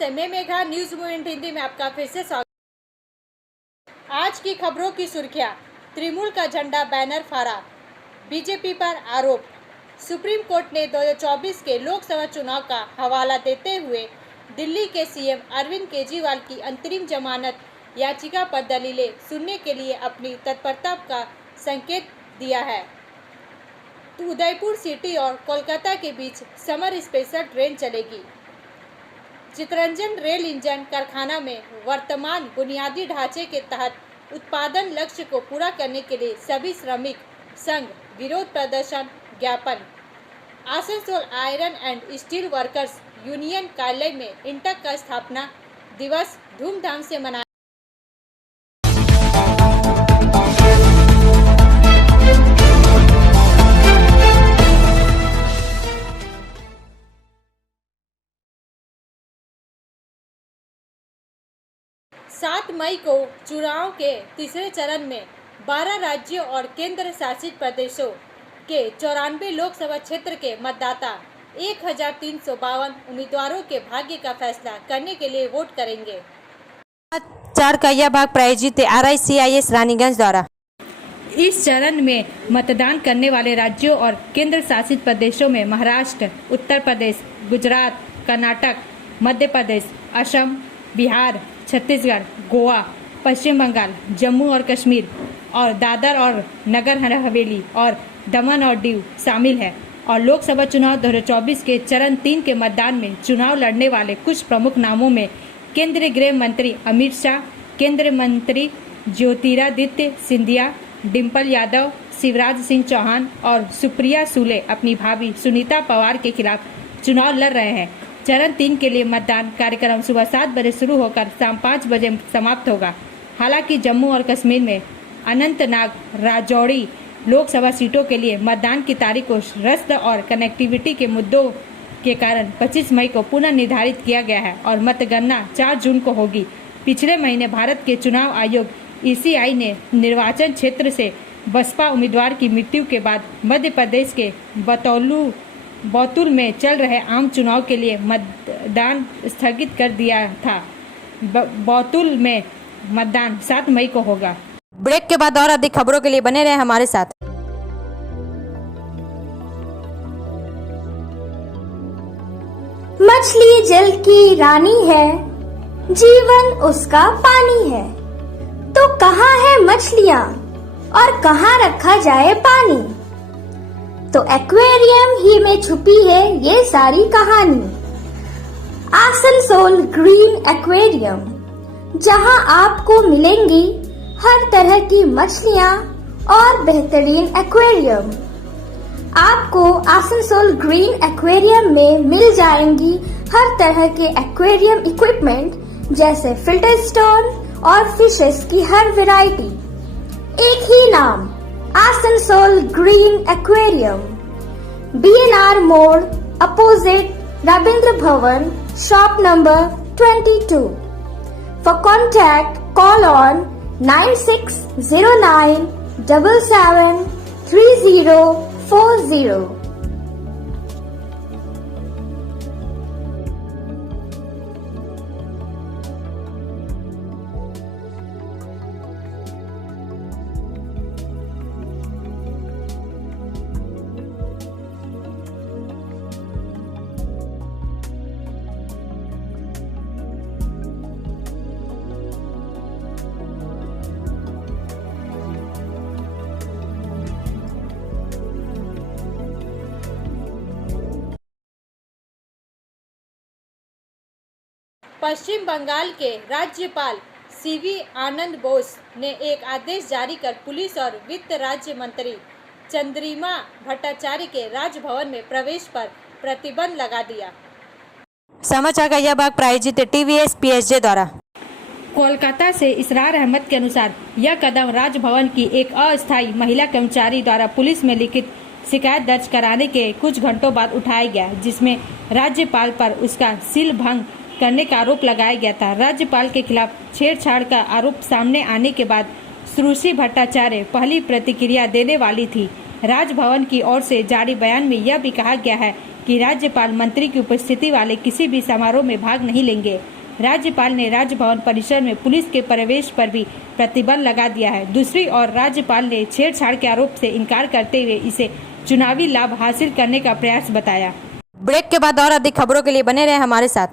नमस्ते, मैं Megha, news movement Hindi में आपका फिर से स्वागत। आज की खबरों की सुर्खियां। तृणमूल का झंडा बैनर फाड़ा, बीजेपी पर आरोप। सुप्रीम कोर्ट ने 2024 के लोकसभा चुनाव का हवाला देते हुए दिल्ली के सीएम अरविंद केजरीवाल की अंतरिम जमानत याचिका पर दलीलें सुनने के लिए अपनी तत्परता का संकेत दिया है। उदयपुर सिटी और कोलकाता के बीच समर स्पेशल ट्रेन चलेगी। चितरंजन रेल इंजन कारखाना में वर्तमान बुनियादी ढांचे के तहत उत्पादन लक्ष्य को पूरा करने के लिए सभी श्रमिक संघ विरोध प्रदर्शन ज्ञापन। Asansol iron and steel workers union कार्यालय में इंटक का स्थापना दिवस धूमधाम से मनाया। 7 मई को चुनाव के तीसरे चरण में 12 राज्यों और केंद्र शासित प्रदेशों के 94 लोकसभा क्षेत्र के मतदाता 1352 उम्मीदवारों के भाग्य का फैसला करने के लिए वोट करेंगे। चार का यह भाग प्रायोजित RICIS रानीगंज द्वारा। इस चरण में मतदान करने वाले राज्यों और केंद्र शासित प्रदेशों में महाराष्ट्र, उत्तर प्रदेश, गुजरात, कर्नाटक, मध्य प्रदेश, असम, बिहार, छत्तीसगढ़, गोवा, पश्चिम बंगाल, जम्मू और कश्मीर और दादर और नगर हवेली और दमन और दीव शामिल है। और लोकसभा चुनाव 2024 के चरण 3 के मतदान में चुनाव लड़ने वाले कुछ प्रमुख नामों में केंद्रीय गृह मंत्री अमित शाह, केंद्रीय मंत्री ज्योतिरादित्य सिंधिया, डिम्पल यादव, शिवराज सिंह चौहान और सुप्रिया सुले अपनी भाभी सुनीता पवार के खिलाफ चुनाव लड़ रहे हैं। चरण 3 के लिए मतदान कार्यक्रम सुबह 7 बजे शुरू होकर शाम 5 बजे समाप्त होगा। हालांकि जम्मू और कश्मीर में अनंतनाग, राजौरी लोकसभा सीटों के लिए मतदान की तारीख को रस्द और कनेक्टिविटी के मुद्दों के कारण 25 मई को पुनः निर्धारित किया गया है और मतगणना 4 जून को होगी। पिछले महीने भारत के चुनाव आयोग ECI ने निर्वाचन क्षेत्र से बसपा उम्मीदवार की मृत्यु के बाद मध्य प्रदेश के बैतूल में चल रहे आम चुनाव के लिए मतदान स्थगित कर दिया था। बैतूल में मतदान 7 मई को होगा। ब्रेक के बाद और अधिक खबरों के लिए बने रहे हमारे साथ। मछली जल की रानी है, जीवन उसका पानी है। तो कहाँ है मछलियाँ और कहाँ रखा जाए पानी? तो एक्वेरियम ही में छुपी है ये सारी कहानी। आसनसोल ग्रीन एक्वेरियम, जहाँ आपको मिलेंगी हर तरह की मछलियाँ और बेहतरीन एक्वेरियम। आपको आसनसोल ग्रीन एक्वेरियम में मिल जाएंगी हर तरह के एक्वेरियम इक्विपमेंट जैसे फिल्टर स्टोन और फिशेस की हर वैरायटी। एक ही नाम, आसनसोल ग्रीन एक्वेरियम। BNR मोड़ opposite Ravindra Bhavan, shop number 22। For contact, call on 9609 77 3040। पश्चिम बंगाल के राज्यपाल CV आनंद बोस ने एक आदेश जारी कर पुलिस और वित्त राज्य मंत्री चंद्रिमा भट्टाचार्य के राजभवन में प्रवेश पर प्रतिबंध लगा दिया। समाचार का यह भाग प्रायोजित TVS PSJ द्वारा। कोलकाता से इसरार अहमद के अनुसार यह कदम राजभवन की एक अस्थायी महिला कर्मचारी द्वारा पुलिस में लिखित शिकायत दर्ज कराने के कुछ घंटों बाद उठाया गया, जिसमें राज्यपाल पर उसका सील भंग करने का आरोप लगाया गया था। राज्यपाल के खिलाफ छेड़छाड़ का आरोप सामने आने के बाद सुश्री भट्टाचार्य पहली प्रतिक्रिया देने वाली थी। राजभवन की ओर से जारी बयान में यह भी कहा गया है कि राज्यपाल मंत्री की उपस्थिति वाले किसी भी समारोह में भाग नहीं लेंगे। राज्यपाल ने राजभवन परिसर में पुलिस के प्रवेश पर भी प्रतिबंध लगा दिया है। दूसरी ओर राज्यपाल ने छेड़छाड़ के आरोप से इनकार करते हुए इसे चुनावी लाभ हासिल करने का प्रयास बताया। ब्रेक के बाद और अधिक खबरों के लिए बने रहे हमारे साथ।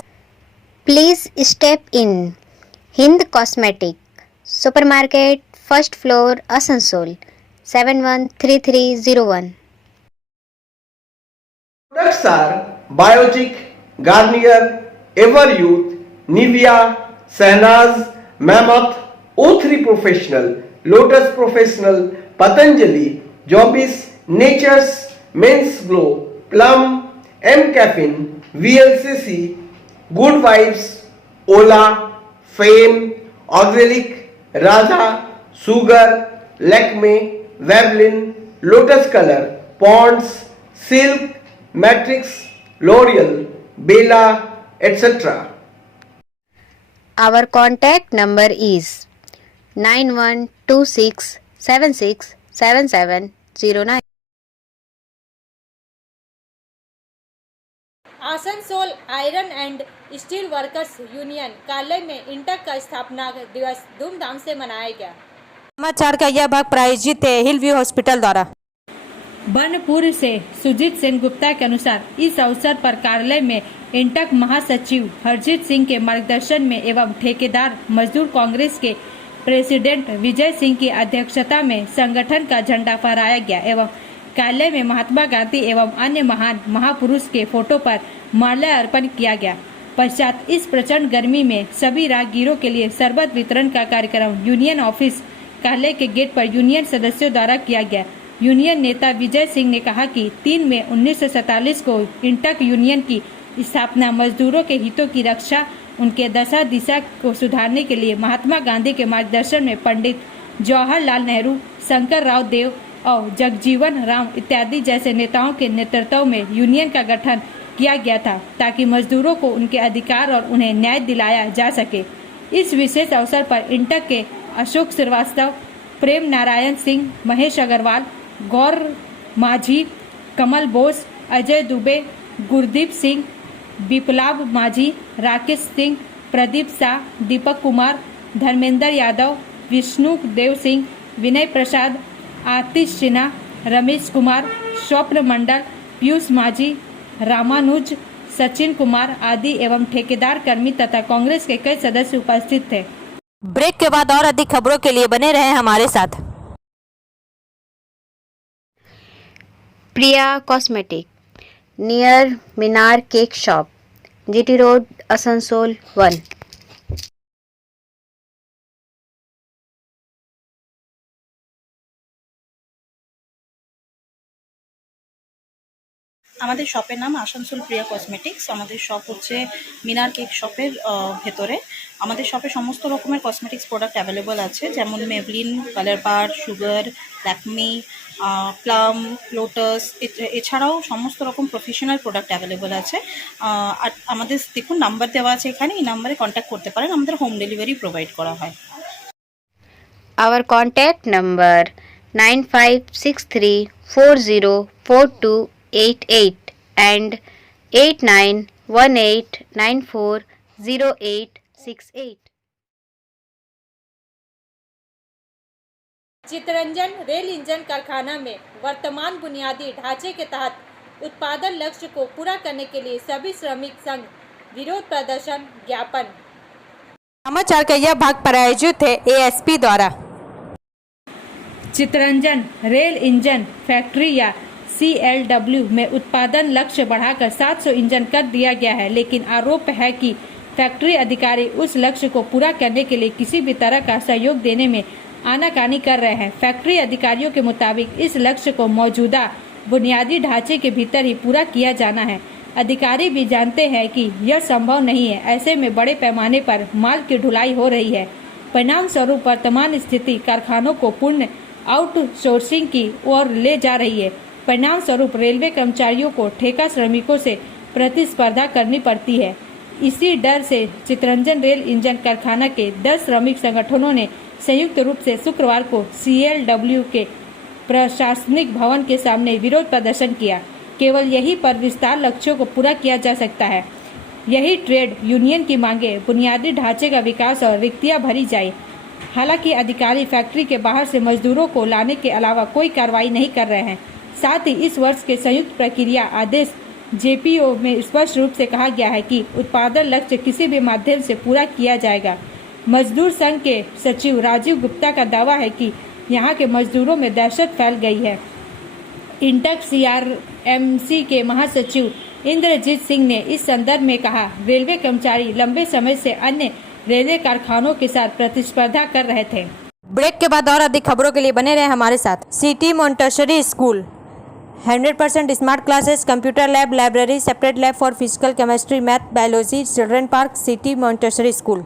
Please step in Hind cosmetic supermarket first floor Asansol 713301। Products are Biotic, Garnier, Ever Youth, Nivea, Sahnaz, Mammoth, O3 Professional, Lotus Professional, Patanjali, Jobis, Nature's, Men's Glow, Plum, M Caffeine, VLCC, Good Vibes, Ola, Fame, Auxilic, Radha, Sugar, Lakme, Veblen, Lotus Color, Ponds, Silk, Matrix, L'Oreal, Bella, etc. Our contact number is 9126767709। Asansol iron and steel workers union कार्यालय में इंटक का स्थापना दिवस धूमधाम से मनाया गया। समाचार का यह भाग प्रायोजित है हिल व्यू हॉस्पिटल द्वारा। बनपुर से सुजीत सेन गुप्ता के अनुसार इस अवसर पर कार्यालय में इंटक महासचिव हरजीत सिंह के मार्गदर्शन में एवं ठेकेदार मजदूर कांग्रेस के प्रेसिडेंट विजय सिंह की अध्यक्षता में संगठन का झंडा फहराया गया एवं कार्यालय में महात्मा गांधी एवं अन्य महान महापुरुष के फोटो पर माल्यार्पण किया गया। पश्चात इस प्रचंड गर्मी में सभी राहगीरों के लिए शरबत वितरण का कार्यक्रम यूनियन ऑफिस कार्यालय के गेट पर यूनियन सदस्यों द्वारा किया गया। यूनियन नेता विजय सिंह ने कहा कि 3 मई 1947 को इंटक यूनियन की स्थापना मजदूरों के हितों की रक्षा, उनके दशा दिशा को सुधारने के लिए महात्मा गांधी के मार्गदर्शन में पंडित जवाहरलाल नेहरू, शंकर राव देव और जगजीवन राम इत्यादि जैसे नेताओं के नेतृत्व में यूनियन का गठन किया गया था ताकि मजदूरों को उनके अधिकार और उन्हें न्याय दिलाया जा सके। इस विशेष अवसर पर इंटक के अशोक श्रीवास्तव, प्रेम नारायण सिंह, महेश अग्रवाल, गौर माझी, कमल बोस, अजय दुबे, गुरदीप सिंह, विप्लाब माझी, राकेश सिंह, प्रदीप शाह, दीपक कुमार, धर्मेंद्र यादव, विष्णु देव सिंह, विनय प्रसाद, आतिश सिन्हा, रमेश कुमार, स्वप्न मंडल, पीयूष माझी, रामानुज, सचिन कुमार आदि एवं ठेकेदार कर्मी तथा कांग्रेस के कई सदस्य उपस्थित थे। ब्रेक के बाद और अधिक खबरों के लिए बने रहे हमारे साथ। Priya cosmetic near Minar cake shop GT road Asansol 1। আমাদের শপের নাম আসানসোল প্রিয়া কসমেটিক্স। আমাদের শপ হচ্ছে মিনার কেক শপের ভেতরে। আমাদের শপে সমস্ত রকমের কসমেটিক্স প্রোডাক্ট অ্যাভেলেবল আছে, যেমন মেবলিন, কালার বার, সুগার, ল্যাকমি, প্লাম, লোটাস, এছাড়াও সমস্ত রকম প্রফেশনাল প্রোডাক্ট অ্যাভেলেবল আছে। আর আমাদের দেখুন নাম্বার দেওয়া আছে এখানে, এই নাম্বারে কন্ট্যাক্ট করতে পারেন। আমাদের হোম ডেলিভারি প্রোভাইড করা হয়। Our contact number 9563404288 and 8918940868। Chittaranjan rail engine कारखाना में वर्तमान बुनियादी ढांचे के तहत उत्पादन लक्ष्य को पूरा करने के लिए सभी श्रमिक संघ विरोध प्रदर्शन ज्ञापन। समाचार का यह भाग प्रायोजित है एएसपी द्वारा। चितरंजन रेल इंजन फैक्ट्री या CLW में उत्पादन लक्ष्य बढ़ाकर 700 इंजन कर दिया गया है, लेकिन आरोप है कि फैक्ट्री अधिकारी उस लक्ष्य को पूरा करने के लिए किसी भी तरह का सहयोग देने में आनाकानी कर रहे हैं। फैक्ट्री अधिकारियों के मुताबिक इस लक्ष्य को मौजूदा बुनियादी ढांचे के भीतर ही पूरा किया जाना है। अधिकारी भी जानते हैं कि यह संभव नहीं है। ऐसे में बड़े पैमाने पर माल की ढुलाई हो रही है। परिणाम स्वरूप वर्तमान स्थिति कारखानों को पूर्ण आउटसोर्सिंग की ओर ले जा रही है। परिणाम स्वरूप रेलवे कर्मचारियों को ठेका श्रमिकों से प्रतिस्पर्धा करनी पड़ती है। इसी डर से चितरंजन रेल इंजन कारखाना के 10 श्रमिक संगठनों ने संयुक्त रूप से शुक्रवार को CLW के प्रशासनिक भवन के सामने विरोध प्रदर्शन किया। केवल यही पर विस्तार लक्ष्यों को पूरा किया जा सकता है। यही ट्रेड यूनियन की मांगे, बुनियादी ढांचे का विकास और रिक्तियां भरी जाए। हालांकि अधिकारी फैक्ट्री के बाहर से मजदूरों को लाने के अलावा कोई कार्रवाई नहीं कर रहे हैं। साथ ही इस वर्ष के संयुक्त प्रक्रिया आदेश जेपीओ में स्पष्ट रूप से कहा गया है कि उत्पादन लक्ष्य किसी भी माध्यम से पूरा किया जाएगा। मजदूर संघ के सचिव राजीव गुप्ता का दावा है कि यहाँ के मजदूरों में दहशत फैल गई है। इंटक सीआरएमसी के महासचिव इंद्रजीत सिंह ने इस संदर्भ में कहा, रेलवे कर्मचारी लंबे समय से अन्य रेलवे कारखानों के साथ प्रतिस्पर्धा कर रहे थे। ब्रेक के बाद और अधिक खबरों के लिए बने रहे हमारे साथ। City Montessori school 100% smart classes, computer lab, library, separate lab for physical, chemistry, math, biology, children park, city Montessori school.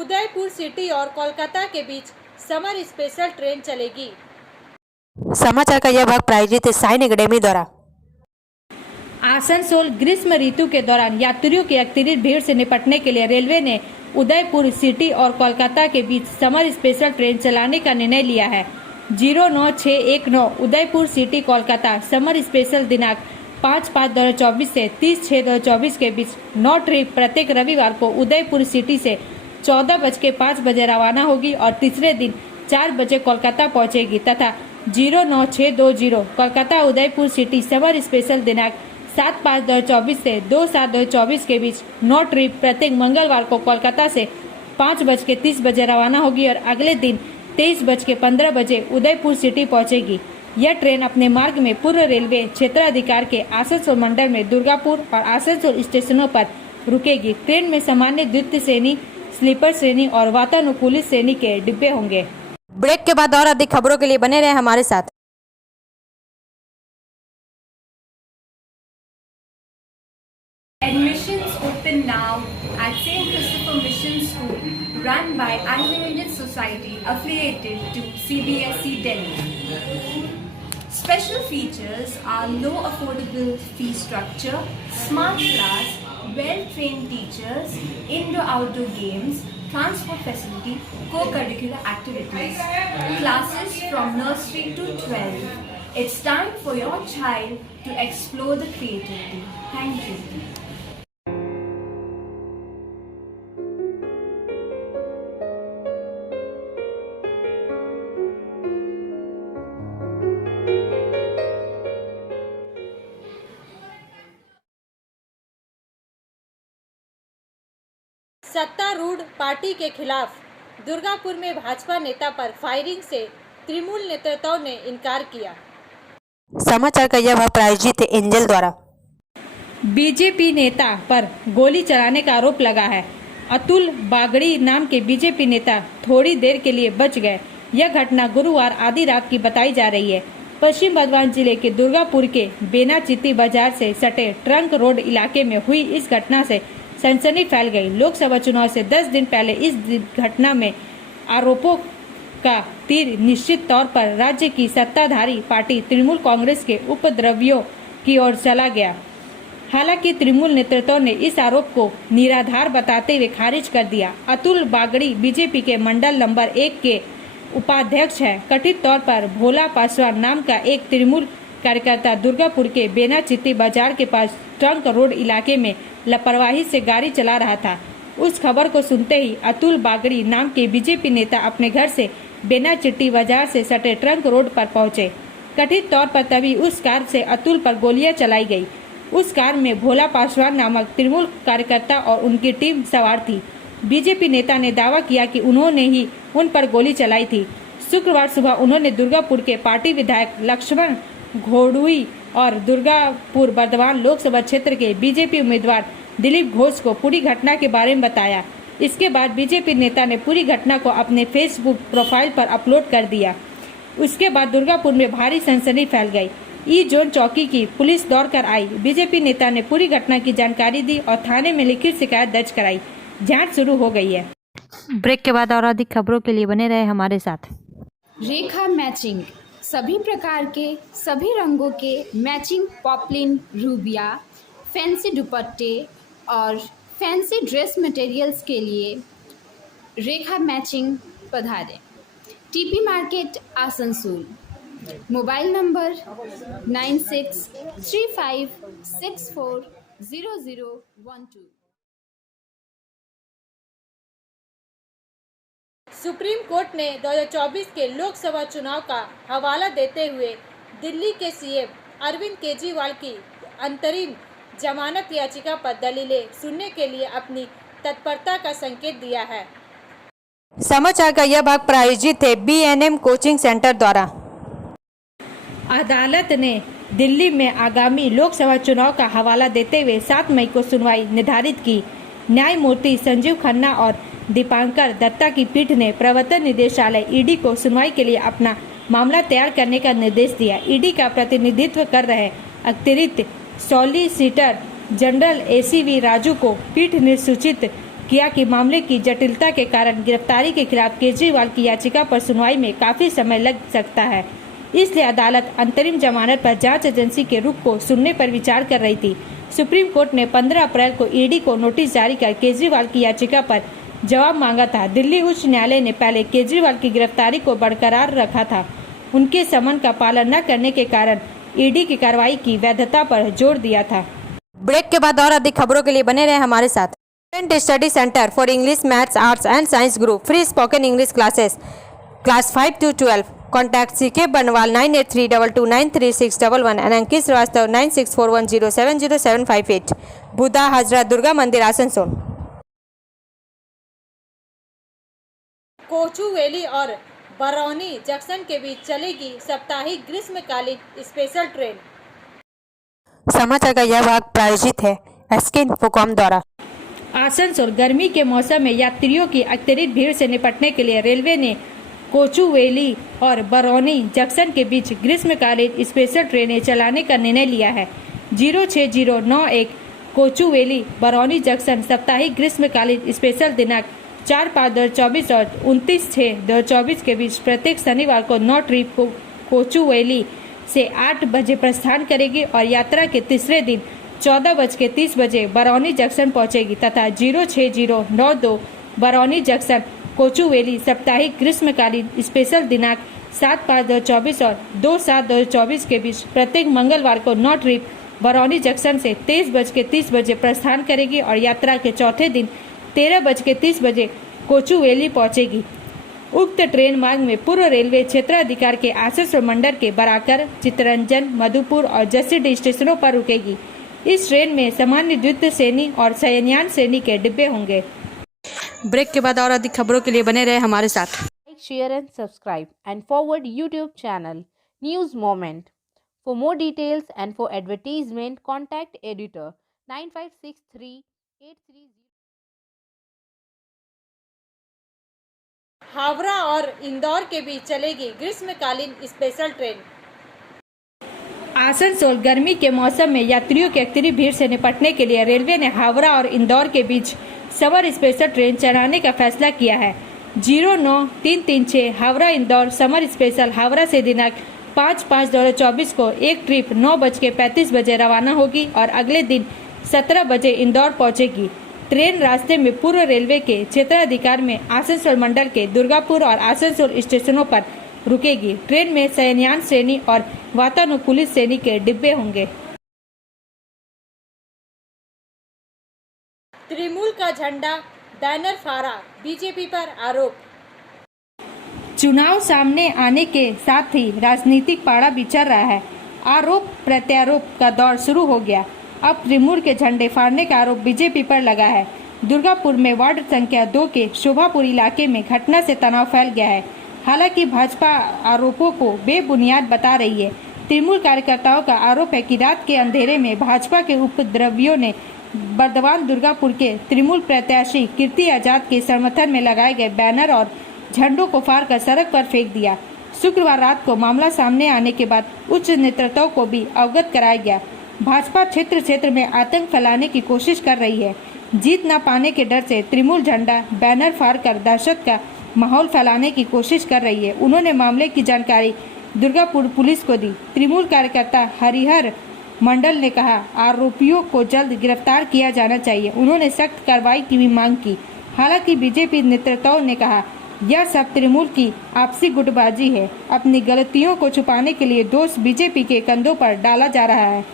Udaipur city और कोलकाता के बीच समर स्पेशल ट्रेन चलेगी। समाचार का यह भाग प्रायोजित है साइन एकेडमी द्वारा। आसनसोल ग्रीष्म ऋतु के दौरान यात्रियों की अतिरिक्त भीड़ से निपटने के लिए रेलवे ने उदयपुर सिटी और कोलकाता के बीच समर स्पेशल ट्रेन चलाने का निर्णय लिया है। 09619 Udaipur city Kolkata summer special दिनांक 5/5/2024 से 30/6/2024 के बीच 9 ट्रिप प्रत्येक रविवार को उदयपुर सिटी से 14:05 रवाना होगी और तीसरे दिन 4 बजे कोलकाता पहुंचेगी तथा 09620 Kolkata Udaipur city summer special दिनांक 7/5/2024 से 2/7/2024 के बीच 9 ट्रिप प्रत्येक मंगलवार को कोलकाता से 5:30 रवाना होगी और अगले दिन 23:15 उदयपुर सिटी पहुंचेगी। यह ट्रेन अपने मार्ग में पूर्व रेलवे क्षेत्राधिकार के आसनसोल मंडल में दुर्गापुर और आसनसोल स्टेशनों पर रुकेगी। ट्रेन में सामान्य, द्वितीय श्रेणी, स्लीपर श्रेणी और वातानुकूलित श्रेणी के डिब्बे होंगे। ब्रेक के बाद और अधिक खबरों के लिए बने रहे हमारे साथ। Admissions open now at St. Christopher Mission School, run by Anglo-Indian Society affiliated to CBSE Delhi. Special features are low affordable fee structure, smart class, well-trained teachers, indoor-outdoor games, transport facility, co-curricular activities, classes from nursery to 12. It's time for your child to explore the creativity. Thank you. सत्तारूढ़ party के खिलाफ दुर्गापुर में भाजपा नेता पर firing से तृणमूल नेताओं ने इनकार किया। समाचार का यह भाग प्रायोजित है एंजल द्वारा। बीजेपी नेता पर गोली चलाने का आरोप लगा है। अतुल बागड़ी नाम के बीजेपी नेता थोड़ी देर के लिए बच गए। यह घटना गुरुवार आधी रात की बताई जा रही है। पश्चिम बर्धमान जिले के दुर्गापुर के बेनाचित्ती बाजार से सटे ट्रंक रोड इलाके में हुई इस घटना से सनसनी फैल गई। लोकसभा चुनाव से 10 दिन पहले इस घटना में आरोपों का तीर निश्चित तौर पर राज्य की सत्ताधारी पार्टी तृणमूल कांग्रेस के उपद्रवियों की ओर चला गया। हालांकि तृणमूल नेतृत्व ने इस आरोप को निराधार बताते हुए खारिज कर दिया। अतुल बागड़ी बीजेपी के मंडल नंबर 1 के उपाध्यक्ष है। कथित तौर पर भोला पासवान नाम का एक तृणमूल कार्यकर्ता दुर्गापुर के बेनाचित्ती बाजार के पास ट्रंक रोड इलाके में लापरवाही से गाड़ी चला रहा था। उस खबर को सुनते ही अतुल बागड़ी नाम के बीजेपी नेता अपने घर से बेनाचित्ती बाजार से सटे ट्रंक रोड पर पहुंचे। कथित तौर पर तभी उस कार से अतुल पर गोलियां चलाई गई। उस कार में भोला पासवान नामक तृणमूल कार्यकर्ता और उनकी टीम सवार थी। बीजेपी नेता ने दावा किया कि उन्होंने ही उन पर गोली चलाई थी। शुक्रवार सुबह उन्होंने दुर्गापुर के पार्टी विधायक लक्ष्मण घोड़ुई और दुर्गापुर बर्धमान लोकसभा क्षेत्र के बीजेपी उम्मीदवार दिलीप घोष को पूरी घटना के बारे में बताया। इसके बाद बीजेपी नेता ने पूरी घटना को अपने फेसबुक प्रोफाइल पर अपलोड कर दिया। उसके बाद दुर्गापुर में भारी सनसनी फैल गई। ई जोन चौकी की पुलिस दौड़कर आई। बीजेपी नेता ने पूरी घटना की जानकारी दी और थाने में लिखित शिकायत दर्ज कराई। जांच शुरू हो गई है। ब्रेक के बाद और अधिक खबरों के लिए बने रहे हमारे साथ। रेखा मैचिंग सभी प्रकार के सभी रंगों के मैचिंग पॉपलिन रूबिया फैंसी दुपट्टे और फैंसी ड्रेस मटेरियल्स के लिए रेखा मैचिंग पधारें। TP market Asansol. Mobile number 9635640012। Supreme court ने 2024 के लोकसभा चुनाव का हवाला देते हुए दिल्ली के सीएम अरविंद केजरीवाल की अंतरिम जमानत याचिका पर दलीलें सुनने के लिए अपनी तत्परता का संकेत दिया है। समाचार का यह भाग प्रायोजित है BNM कोचिंग सेंटर द्वारा। अदालत ने दिल्ली में आगामी लोकसभा चुनाव का हवाला देते हुए 7 मई को सुनवाई निर्धारित की। न्यायमूर्ति संजीव खन्ना और दीपांकर दत्ता की पीठ ने प्रवर्तन निदेशालय ईडी को सुनवाई के लिए अपना मामला तैयार करने का निर्देश दिया। ईडी का प्रतिनिधित्व कर रहे अतिरिक्त सॉलिसिटर जनरल ACV राजू को पीठ ने सूचित किया कि मामले की जटिलता के कारण गिरफ्तारी के खिलाफ केजरीवाल की याचिका पर सुनवाई में काफी समय लग सकता है, इसलिए अदालत अंतरिम जमानत पर जांच एजेंसी के रुख को सुनने पर विचार कर रही थी। सुप्रीम कोर्ट ने 15 अप्रैल को ईडी को नोटिस जारी कर केजरीवाल की याचिका पर जवाब मांगा था। दिल्ली उच्च न्यायालय ने पहले केजरीवाल की गिरफ्तारी को बरकरार रखा था। उनके समन का पालन न करने के कारण ईडी की कार्रवाई की वैधता पर जोर दिया था। ब्रेक के बाद और अधिक खबरों के लिए बने रहे हमारे साथ। Study centre for English, maths, arts and science group free spoken English classes class 5 to 12। Contact CK बनवाल 9832293611 एंड अंकित श्रीवास्तव 9641070758। बुधा हजरत दुर्गा मंदिर आसनसोल। कोचुवेली और बरौनी जंक्शन के बीच चलेगी साप्ताहिक ग्रीष्मकालीन स्पेशल ट्रेन। समाचार का यह भाग प्रायोजित है SK इन्फोकॉम द्वारा। आसनसोल गर्मी के मौसम में यात्रियों की अत्यधिक भीड़ से निपटने के लिए रेलवे ने कोचुवेली और बरौनी जंक्शन के बीच ग्रीष्मकालीन स्पेशल ट्रेनें चलाने का निर्णय लिया है। 06091 कोचुवेली बरौनी जंक्शन साप्ताहिक ग्रीष्मकालीन स्पेशल दिनांक 4/5/2024 और 29/6/2024 के बीच प्रत्येक शनिवार को 9 ट्रिप को कोचुवेली से 8 बजे प्रस्थान करेगी और यात्रा के तीसरे दिन 14:30 बरौनी जंक्शन पहुंचेगी तथा 06092 बरौनी जंक्शन कोचुवेली साप्ताहिक ग्रीष्मकालीन स्पेशल दिनांक 7/5/2024 और 2/7/2024 के बीच प्रत्येक मंगलवार को 9 ट्रिप बरौनी जंक्शन से 23:30 प्रस्थान करेगी और यात्रा के चौथे दिन 13:30 कोचुवेली पहुंचेगी। उक्त ट्रेन मार्ग में पूर्व रेलवे क्षेत्राधिकार के आसनसोल मंडल के बराकर, चित्तरंजन, मधुपुर और जसीडीह स्टेशनों पर रुकेगी। इस ट्रेन में सामान्य द्वितीय श्रेणी और शयनयान श्रेणी के डिब्बे होंगे। ब्रेक के बाद और अधिक खबरों के लिए बने रहे हमारे साथ। Like, share and subscribe and forward YouTube channel News Moment. For more details and for advertisement, contact editor 956383. Howrah और इंदौर के बीच चलेगी ग्रीष्मकालीन स्पेशल ट्रेन। आसनसोल गर्मी के मौसम में यात्रियों की अत्यधिक भीड़ से निपटने के लिए रेलवे ने हावड़ा और इंदौर के बीच समर स्पेशल ट्रेन चलाने का फैसला किया है। 09336 हावड़ा इंदौर समर स्पेशल हावड़ा से दिनांक 5/5/2024 को एक ट्रिप 9:35 रवाना होगी और अगले दिन 17 बजे इंदौर पहुंचेगी। ट्रेन रास्ते में पूर्व रेलवे के क्षेत्राधिकार में आसनसोल मंडल के दुर्गापुर और आसनसोल स्टेशनों पर रुकेगी। ट्रेन में शयनयान श्रेणी और वातानुकूलित श्रेणी के डिब्बे होंगे। तृणमूल का झंडा बैनर फाड़ा, बीजेपी पर आरोप। चुनाव सामने आने के साथ ही राजनीतिक पाड़ा भी चल रहा है। आरोप प्रत्यारोप का दौर शुरू हो गया। अब तृणमूल के झंडे फाड़ने का आरोप बीजेपी पर लगा है। दुर्गापुर में वार्ड संख्या 2 के शोभापुर इलाके में घटना से तनाव फैल गया है। हालांकि भाजपा आरोपों को बेबुनियाद बता रही है। तृणमूल कार्यकर्ताओं का आरोप है कि रात के अंधेरे में भाजपा के उपद्रवियों ने बर्दवान दुर्गापुर के तृणमूल प्रत्याशी कीर्ति आजाद के समर्थन में लगाए गए बैनर और झंडों को फाड़कर सड़क पर फेंक दिया। शुक्रवार रात को मामला सामने आने के बाद उच्च नेतृत्व को भी अवगत कराया गया। भाजपा क्षेत्र में आतंक फैलाने की कोशिश कर रही है। जीत न पाने के डर से तृणमूल झंडा बैनर फाड़कर दहशत का माहौल फैलाने की कोशिश कर रही है। उन्होंने मामले की जानकारी दुर्गापुर पुलिस को दी। तृणमूल कार्यकर्ता हरिहर मंडल ने कहा, आरोपियों को जल्द गिरफ्तार किया जाना चाहिए। उन्होंने सख्त कार्रवाई की भी मांग की। हालांकि बीजेपी नेताओं ने कहा, यह सब तृणमूल की आपसी गुटबाजी है। अपनी गलतियों को छुपाने के लिए दोष बीजेपी के कंधों पर डाला जा रहा है।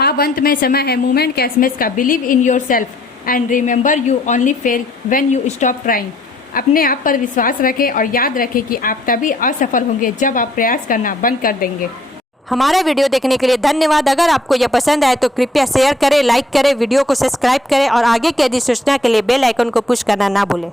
अब अंत में समय है मूवमेंट के एसएमएस का। Believe in yourself and remember you only fail when you stop trying. अपने आप पर विश्वास रखें और याद रखें कि आप तभी असफल होंगे जब आप प्रयास करना बंद कर देंगे। हमारा वीडियो देखने के लिए धन्यवाद। अगर आपको यह पसंद आए तो कृपया शेयर करें, लाइक करें, वीडियो को सब्सक्राइब करें और आगे की अधिसूचना के लिए बेल आइकन को पुश करना ना भूलें।